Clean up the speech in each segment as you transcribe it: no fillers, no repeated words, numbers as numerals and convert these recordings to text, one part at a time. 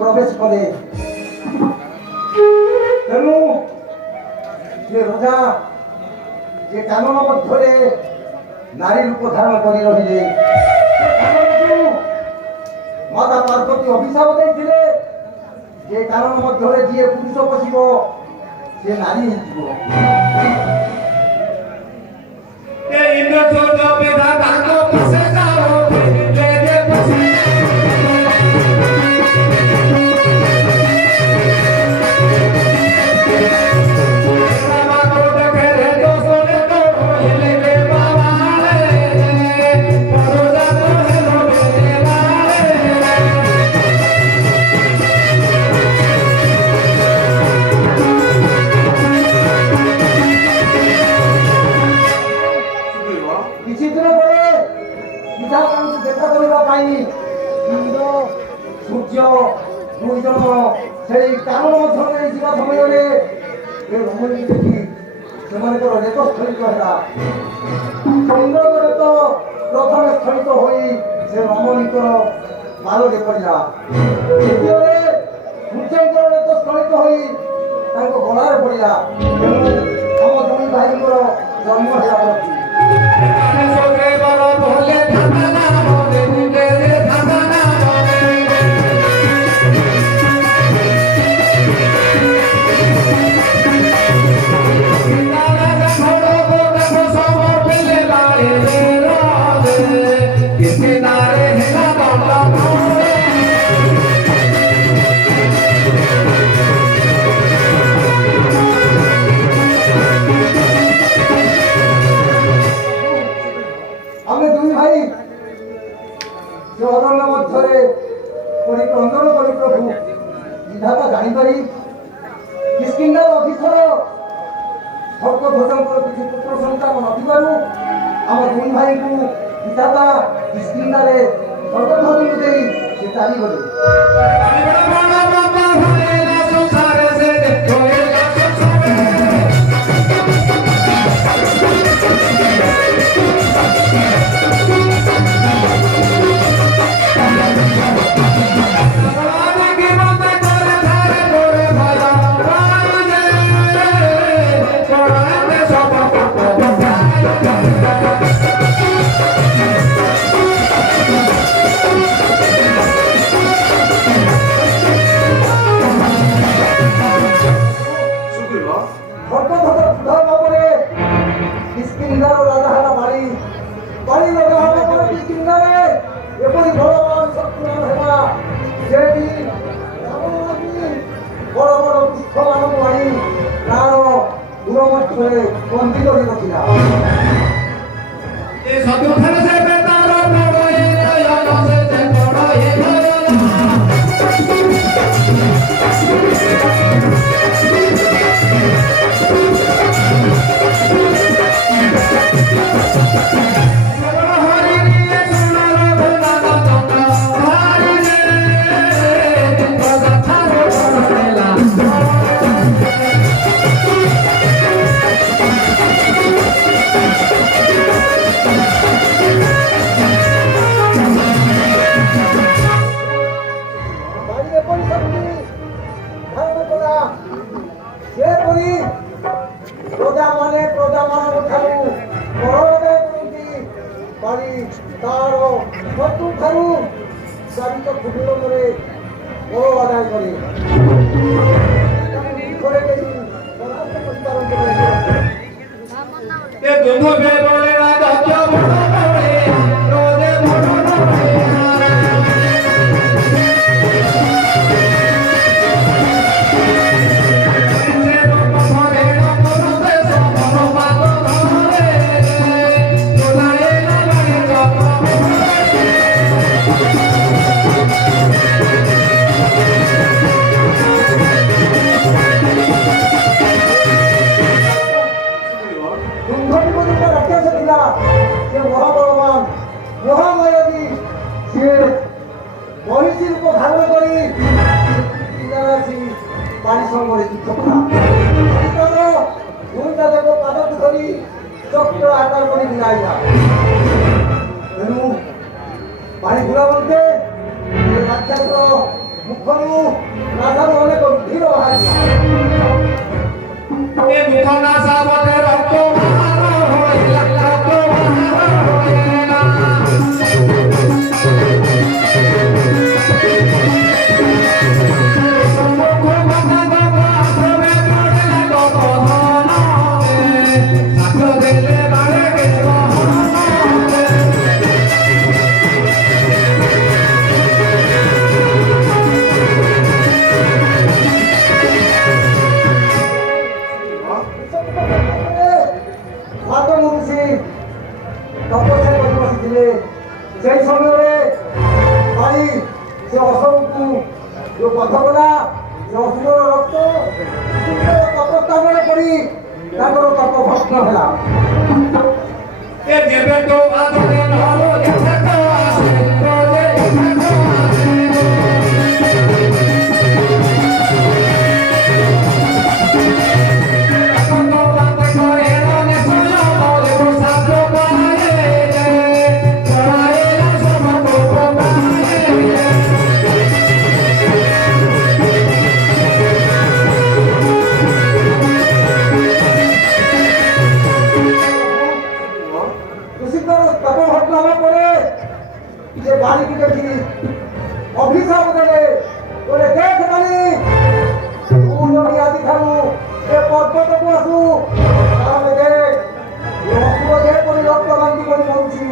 प्रवेश करे तेणु जे राजा जे कानून मध्य नारी रूप धारण कर रही माता पार्वती अभिशाप देते जे कानून मध्य जी पुरुष पशिब से नारी सूर्य दुई जन से कानून मध्य जा समय रमणी देखी से रेतस्थलित है चंद्रगर तो प्रथम स्थलित हो रमणीकर मालरे पड़ा द्वितीय सूर्यंकर रेतस्थलित हो गलार पड़ा आम जमी भाई जन्म है अरण्य मध्य क्रंदन कर प्रभु विधाता जापर किष्किंधा अधीक्षर भक्तध्वज किसी पुत्र सन्तान नथिबारु आम दुई भाई को विधाता किष्किंधारे स्वर्गध्वज दे चलीगले बंदी कर ସଙ୍ଗରେ ଯୁଦ୍ଧ କଲା। ଦୁଇଟା ଯାକ ପାଦକୁ ଧରି ଚକ୍ର ଆକାର କରି ବୁଲାଇଲା। ତେଣୁ ପାଣି ବୁଲାବନ୍ତେ ରାକ୍ଷସର ମୁଖରୁ ନାସାରୁ ଅନେକ ରୁଧିର ବାହାରିଲା। সেই সময়ে পানি সে অসুরକୁ ଯୋଉ ବଧ କଲା ସେ ଅସୁରର ରକ୍ତ ତପସ୍ଥାନରେ ପଡ଼ି ତାଙ୍କର ତପ ଭଗ୍ନ ହେଲା। বাড়িকে দেখি অভিশাপ দেবে বলে দেখ বাড়ি আদি খাবো এ পর্যটক আসু তাহলে দেখ অসুর যেপরি রক্ত বান্তি করে মরুছি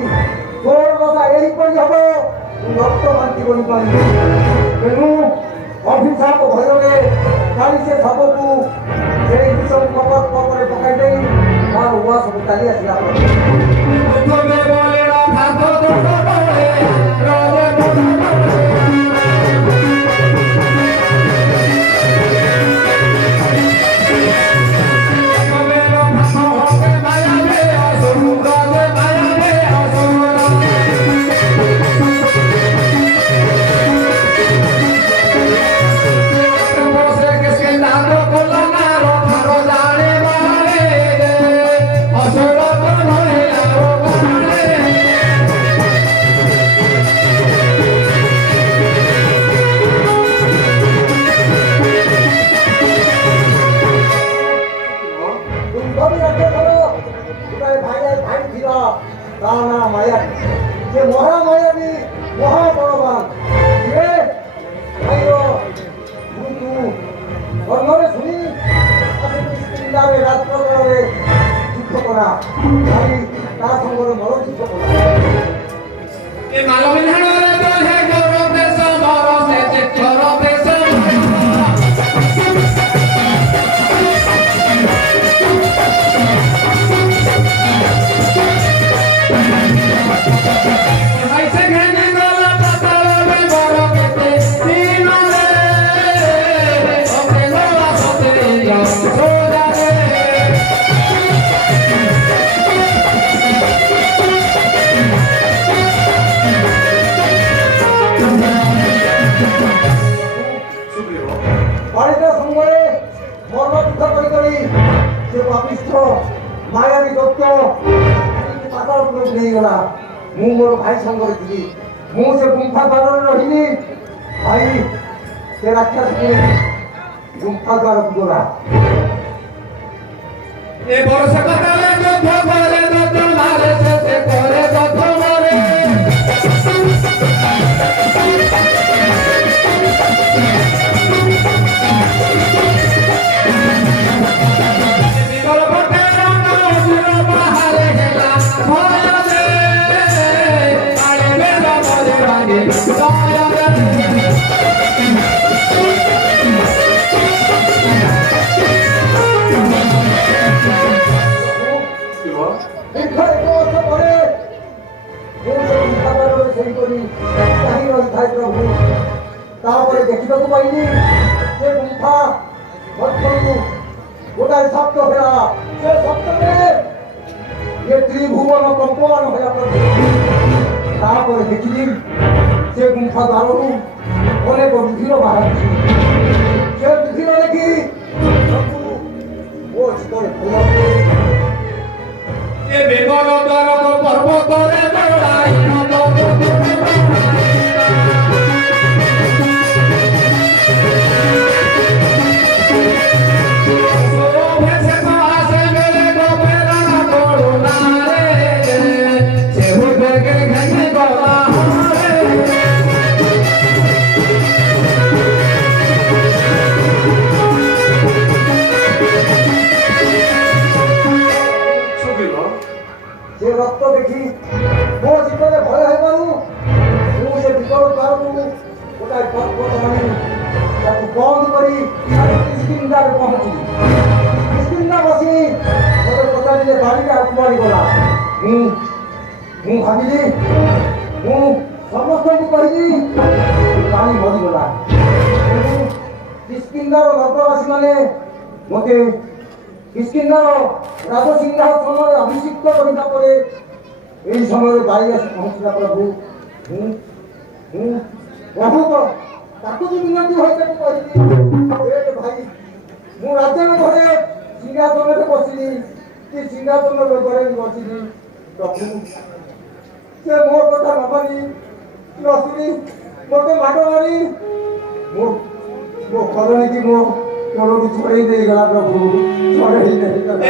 তোর কথা এইপরি হব রক্ত বান্তি করে পারবি। তেণু অভিশাপ ভୟରେ কালি সে শবকু সেই বিষম কপট কপরে পকাই দেই তার উপাস চালি আসিলা। যে মহামায়াবী মহাবলবান সে ভাইর বন্ধু ধর্মরে শুনি রাজপ্রকারে যুদ্ধ করা ভাই তার সঙ্গে মর যুদ্ধ করা। মায়াবী দত্ত পাতাল পুরুষ নেইগলা ମୁଁ ମୋର ଭାଇ ସାଙ୍ଗରେ ଥିଲି। ମୁଁ ସେ ଗୁମ୍ଫା ଦ୍ୱାରରେ ରହିଲି। ଭାଇ ସେ ରାକ୍ଷସକୁ ଗୁମ୍ଫା ଦ୍ୱାରକୁ ଗଲା। ଏ ବର୍ଷ କତାଲେ ଯୁଦ୍ଧ କରେ ଦତ୍ତ ମାରେ ସେ କରେ ଦତ୍ତ ମାରେ ତାପରେ ଦେଖିବାକୁ ପାଇଲି ସେ ଗୁମ୍ଫା ମଧ୍ୟରୁ ଗୋଟାଏ ଶବ୍ଦ ହେଲା। ସେ ଶବ୍ଦରେ ଏ ତ୍ରିଭୁବନ କମ୍ପମାନ ହେଲା। ତାପରେ ଦେଖିଲି ସେ ଗୁମ୍ଫା ଦ୍ୱାରରୁ ଅନେକ ରୁଧିର ବାହାରିଛି। ସେ ରୁଧିର ଦେଖି କମାଣି ତାକୁ ବନ୍ଦ କରି କିସ୍କିନ୍ଦାରେ ପହଞ୍ଚିଲି। କିସ୍କିନ୍ଦା ବସି ମୋତେ ପଚାରିଲେ ବାଡ଼ିଟା କୁଆଡ଼େ ଗଲା। ମୁଁ ଭାବିଲି ମୁଁ ସମସ୍ତଙ୍କୁ କହିଲି ପାଣି ମରିଗଲା। କିସ୍କିନ୍ଦାର ନଗରବାସୀମାନେ ମୋତେ କିସ୍କିନ୍ଦାର ରାଜସିଂହାସନରେ ଅଭିଷିକ୍ତ କରିବା ପରେ ଏହି ସମୟରେ ଗାଈ ଆସି ପହଞ୍ଚିଲା। ପ୍ରଭୁ ମୁଁ ବହୁତ ତାକୁ ବି ବିନତି ହୋଇବାକୁ କହିଲି, ଭାଇ ମୁଁ ରାଜାଙ୍କ ଘରେ ସିଂହାସନରେ ବସିଲି କି ସିଂହାସନ ଘରେ ବସିଲି, ପ୍ରଭୁ ସେ ମୋ କଥା ନ ମାନି ନଶୁଣି ମୋତେ ମାଡ଼ ମାରି ମୋ ଘରଣୀକି ମୋ ତଳକୁ ଛଡ଼େଇ ଦେଇଗଲା। ପ୍ରଭୁ ଛଡ଼େଇ ଦେଇଗଲା।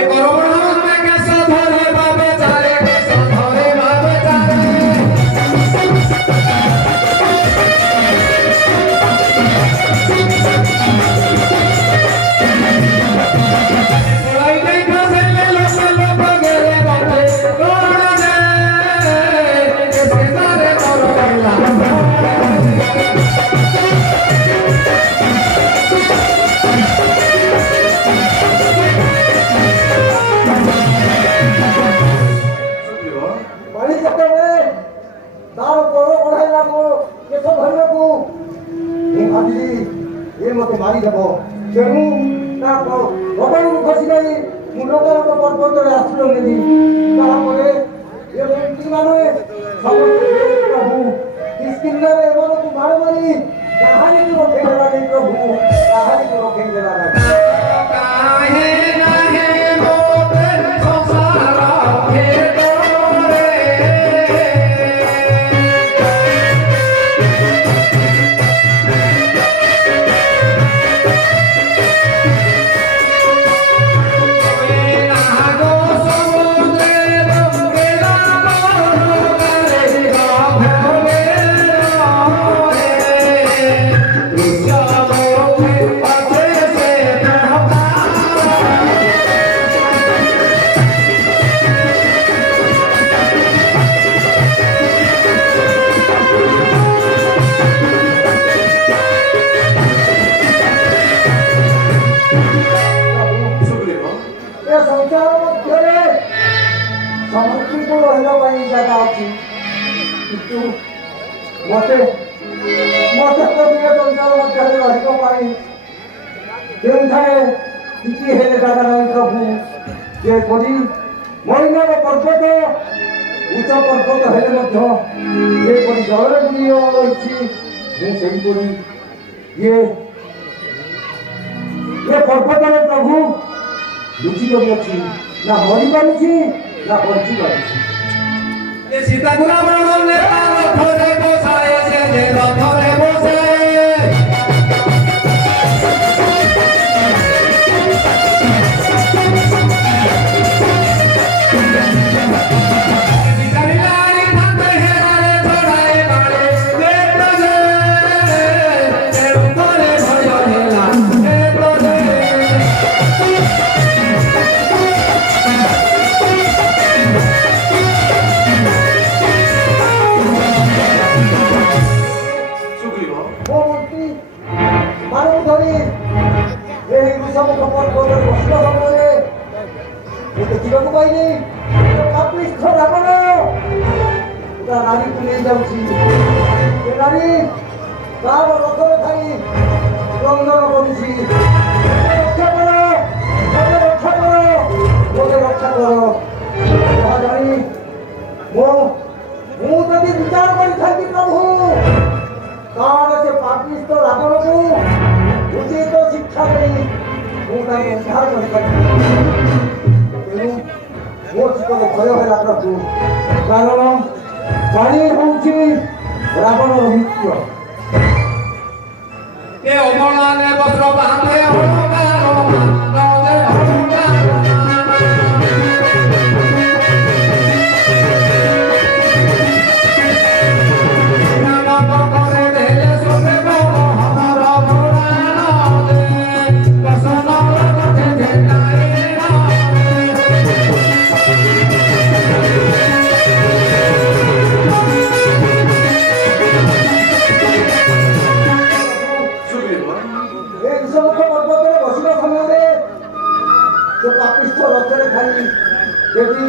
ମାରିଦେବ, ତେଣୁ ତା କବଳରୁ ଖସିଯାଇ ମୁଁ ଲୋକଙ୍କ ପର୍ବତରେ ଆଶ୍ରୟ ନେଲି। ତାପରେ ମାନେ ପ୍ରଭୁ କିସ୍କିନ୍ଦାରେ ଏମାନଙ୍କୁ ମାର ମାରି କାହାରିକୁ ରଖେଇ ଦେଲାନି। ପ୍ରଭୁ କାହାରିକୁ ରଖେଇ ଦେଲାନି। ସମସ୍ତଙ୍କୁ ରହିବା ପାଇଁ ଜାଗା ଅଛି, କିନ୍ତୁ ମତେ ସଂସାର ମଧ୍ୟରେ ରହିବା ପାଇଁ ଯେଉଁଠାରେ କିଛି ହେଲେ ଜାଗା ନାହିଁ। ପ୍ରଭୁ ଯେପରି ମହିମାର ପର୍ବତ ଉଚ୍ଚ ପର୍ବତ ହେଲେ ମଧ୍ୟ ଯେପରି ଜଳରେ ବୁଡ଼ି ରହିଛି, ମୁଁ ସେହିପରି ଏ ପର୍ବତରେ ପ୍ରଭୁ ଲୁଚି କରିଅଛି, ନା ମରିପାରୁଛି ନା ବଞ୍ଚି ପାରୁଛି। ସୀତାଗୁରା ରଥରେ ବସାଏ ସେ ରଥରେ ବସେ ଦେଖିବାକୁ ପାଇଲି ନାରୀକୁ ନେଇଯାଉଛି। ଏ ନାରୀ ତାର ରଥରେ ଥାଇ କ୍ରନ୍ଦନ କରୁଛି, ରକ୍ଷା କର, ରକ୍ଷା କର, ମୋତେ ରକ୍ଷା କର। ଯାହା ଜାଣି ମୁଁ ଯଦି ବିଚାର କରିଥାନ୍ତି ପ୍ରଭୁ, ତାହେଲେ ସେ ପାପିଷ୍ଠ ରାବଣକୁ ଉଚିତ ଶିକ୍ଷା ଦେଇ ମୁଁ ତାଙ୍କୁ ଉଦ୍ଧାର କରିପାରିବି। ମୋ ଜୀବନ ଭୟ ହେଲା ପ୍ରଭୁ, କାରଣ ପାଣି ହେଉଛି ରାବଣର ମିତ୍ର। ପାଇଁ ଯଦି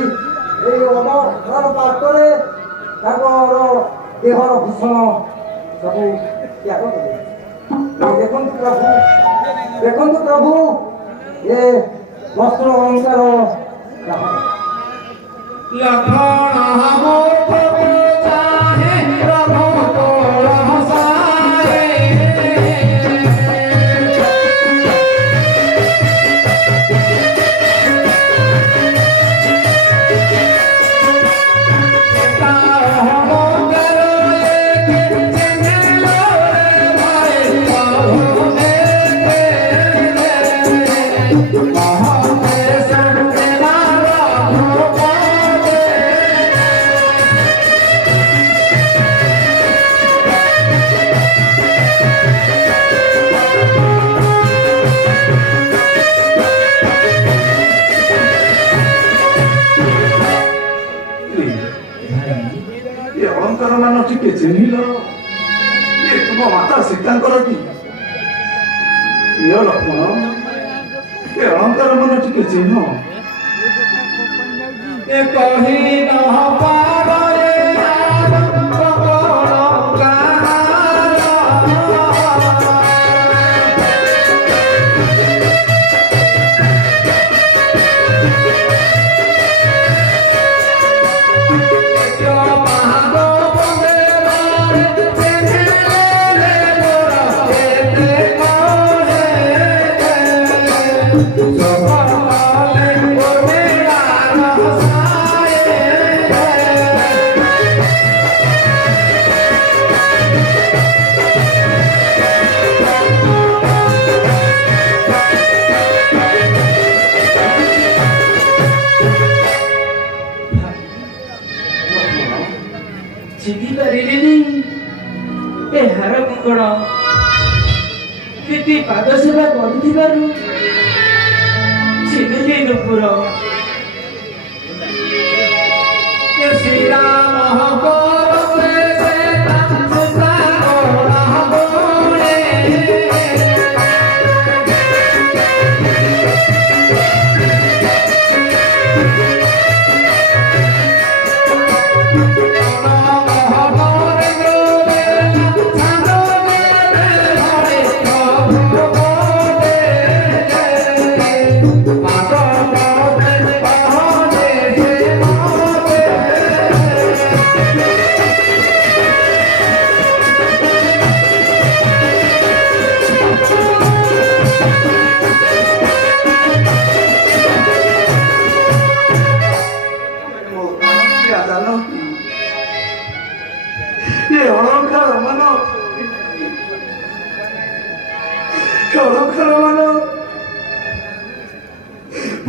ଏଇ ଅମର ପାତ୍ରରେ ତାଙ୍କର ଦେହର ଭୂଷଣ ସବୁ ତ୍ୟାଗ କଲେ। ଦେଖନ୍ତୁ ପ୍ରଭୁ ଏ ବସ୍ତ୍ର ଅଳଙ୍କାର अलंकार मान टे चिन्हिल ये तुम माता सीतांकर कि लक्ष्मण ये अलंकार मान टे चिन्ह कही न हार कंकड़ केते पाद सेवा करुथिबारु चिन्हिली नुपुर श्री राम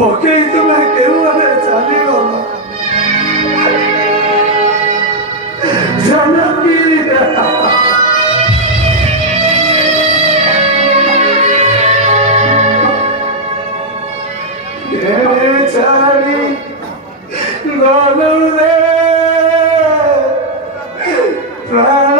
पके तुम्हें क्यों चली गल जानकी चली गलु रे प्राण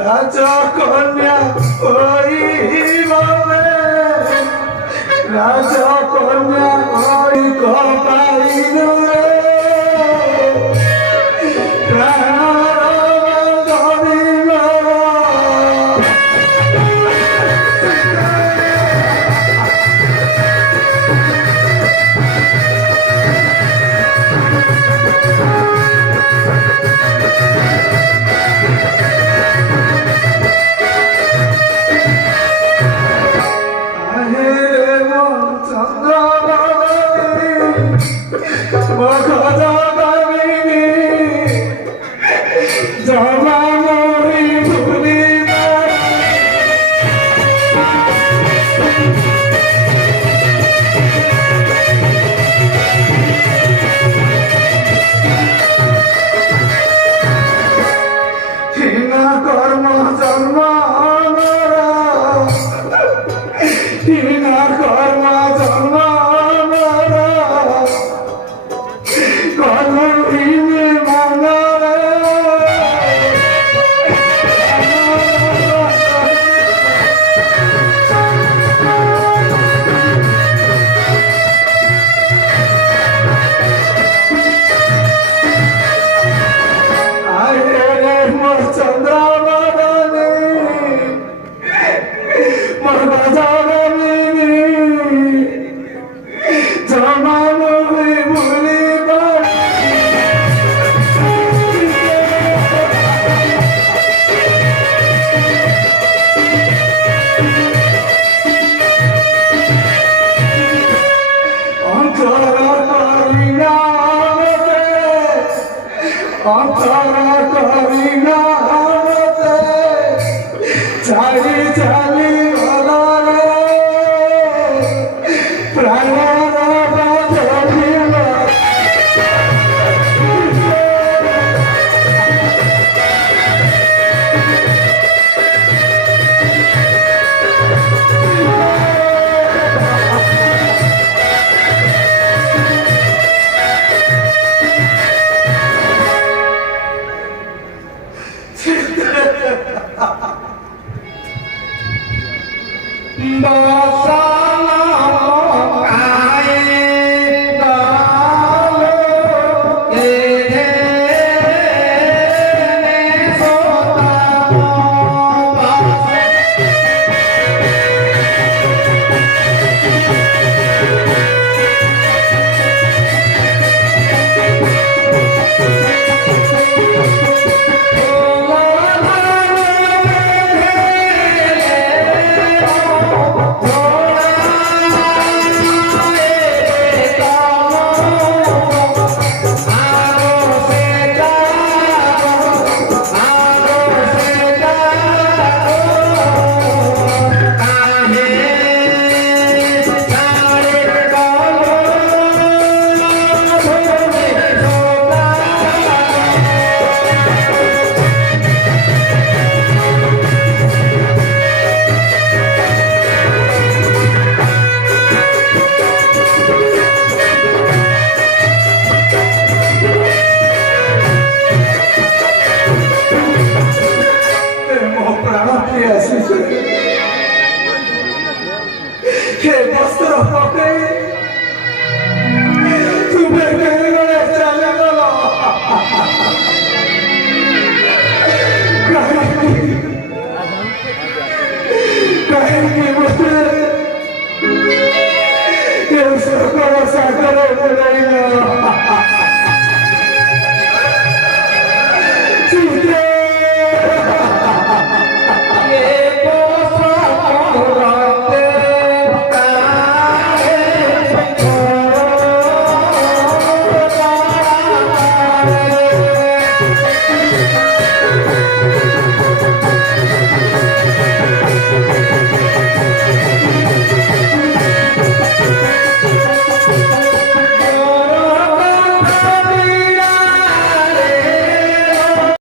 राजा कन्या राजा कन्या ଖାଲି ମନରେ ପ୍ରାଣର ବଦଳିବ। Sakara